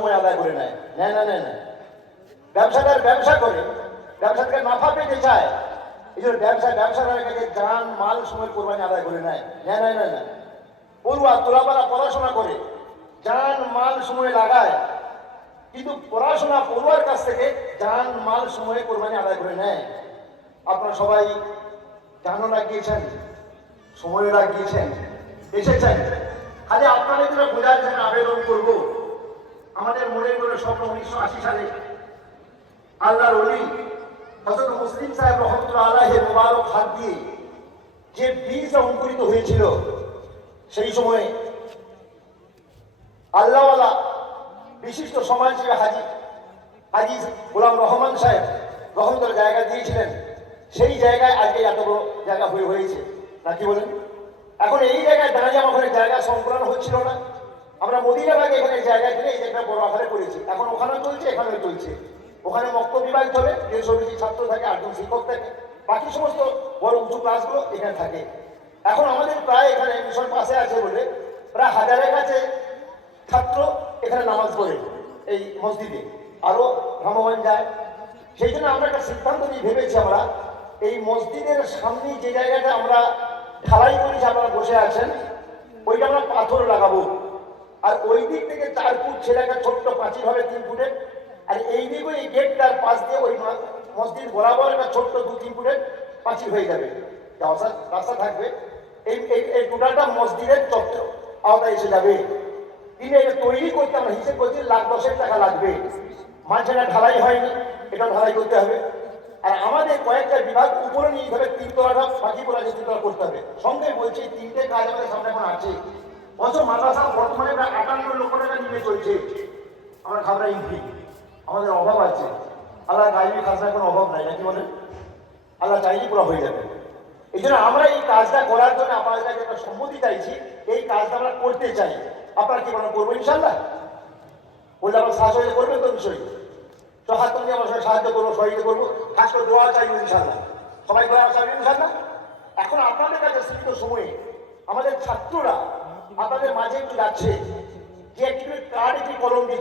সময় আদায় করে নেয়, নেয় না নেয় না। ব্যবসাদার ব্যবসা করে, ব্যবসা থেকে নাফা পেতে চায়, এই জন্য ব্যবসাদারের কাছে জান মাল সময় কোরবানি আদায় করে নেয়, নেয় না নেয় না। পড়ুয়া তোলাপাড়া পড়াশোনা করে জান মাল সময় লাগায়, কিন্তু পড়াশোনা পড়ুয়ার কাছ থেকে জান মাল সময়ে কোরবানি আদায় করে নেয়। আপনারা সবাই জানও লাগিয়েছেন, সময় লাগিয়েছেন, এসেছেন, খালি আপনাদের জন্য বোঝার জন্য আবেদন করব। আমাদের মনের করে স্বপ্ন 1980 সালে আল্লাহর ওলি হযরত মুসলিম সাহেব রহমতুল্লাহ আলাইহির মুবারক হাত দিয়ে যে বীজ অঙ্কুরিত হয়েছিল, সেই সময়ে আল্লাহওয়ালা বিশিষ্ট সমাজসেবী হাজী গোলাম রহমান সাহেব রহমতুল্লাহ জায়গা দিয়েছিলেন। সেই জায়গায় আজকে এত বড় জায়গা হয়েছে না, কি বলেন? এখন এই জায়গায় দাঁড়িয়ে আমার ওখানে জায়গা সংকলন হচ্ছিল না। আমরা মদিনাবাগে এখানে জায়গা কিনে এই জায়গাটা বড় আকারে করেছি। এখন ওখানেও চলছে, এখানেও চলছে। ওখানে বক্তব্য বিভাগ চলে, 150 ছাত্র থাকে, 8জন শিক্ষক থাকে, বাকি সমস্ত বড় উঁচু ক্লাসগুলো এখানে থাকে। এখন আমাদের প্রায় এখানে মিশন পাশে আছে বলে প্রায় 1000-এর কাছে ছাত্র এখানে নামাজ পড়ে এই মসজিদে, আরো ভ্রাম্যমান যায়। সেই জন্য আমরা একটা সিদ্ধান্ত নিয়ে ভেবেছি, আমরা এই মসজিদের সামনে যে জায়গাটা আমরা ঢালাই করেছি, আপনারা বসে আছেন, ওইটা আমরা পাথর লাগাবো। আর ওই দিক থেকে 4 ফুট ছেলে একটা ছোট্ট প্রাচীর হবে 3 ফুটের, আর এই দিকে এই গেটটার পাশ দিয়ে ওই মসজিদ বরাবর একটা ছোট্ট 2-3 ফুটের প্রাচীর হয়ে যাবে, রাস্তা থাকবে। এই টোটালটা মসজিদের চত্বর আওতায় এসে যাবে। কিন্তু এটা তৈরি করতে আমরা হিসেব করছি 1,10,000 টাকা লাগবে। মাঝখানে ঢালাই হয়নি, এটা ঢালাই করতে হবে। আর আমাদের কয়েকটা বিভাগ উপরে নিয়ে যাবে, 3 তলাটা বাকি বলা যে 3 তলা করতে হবে। সঙ্গে বলছি 3টে কাজ আমাদের সামনে এখন আছে। অথচ মাদ্রাসা বর্তমানে প্রায় 58 লক্ষ টাকা নিয়ে চলছে। আমরা ঘাবড়াই ঠিক, আমাদের অভাব আছে। আল্লাহ গাইবি খাজনার কোনো অভাব নাই, নাকি বলেন? আল্লাহ চাইলেই পুরো হয়ে যাবে। এই জন্য আমরা এই কাজটা করার জন্য আপনাদের কাছে একটা সম্মতি চাইছি, এই কাজটা আমরা করতে চাই। আপনারা কি মনে করবো? ইনশাল্লাহ বললে আমরা সাহায্য করবেন তো? বিষয় তো হাত তুলে আমার সঙ্গে সাহায্য করবো, সহযোগিতা করবো, কাজ করে দোয়া চাইবো ইনশাল্লাহ। সবাই দোয়া চাইবেন ইনশাল্লাহ। এখন আপনাদের কাছে সীমিত সময়ে আমাদের ছাত্ররা আপনাদের মাঝে একটু যাচ্ছে, যে একটি কার্ড, একটি কলম দিচ্ছে।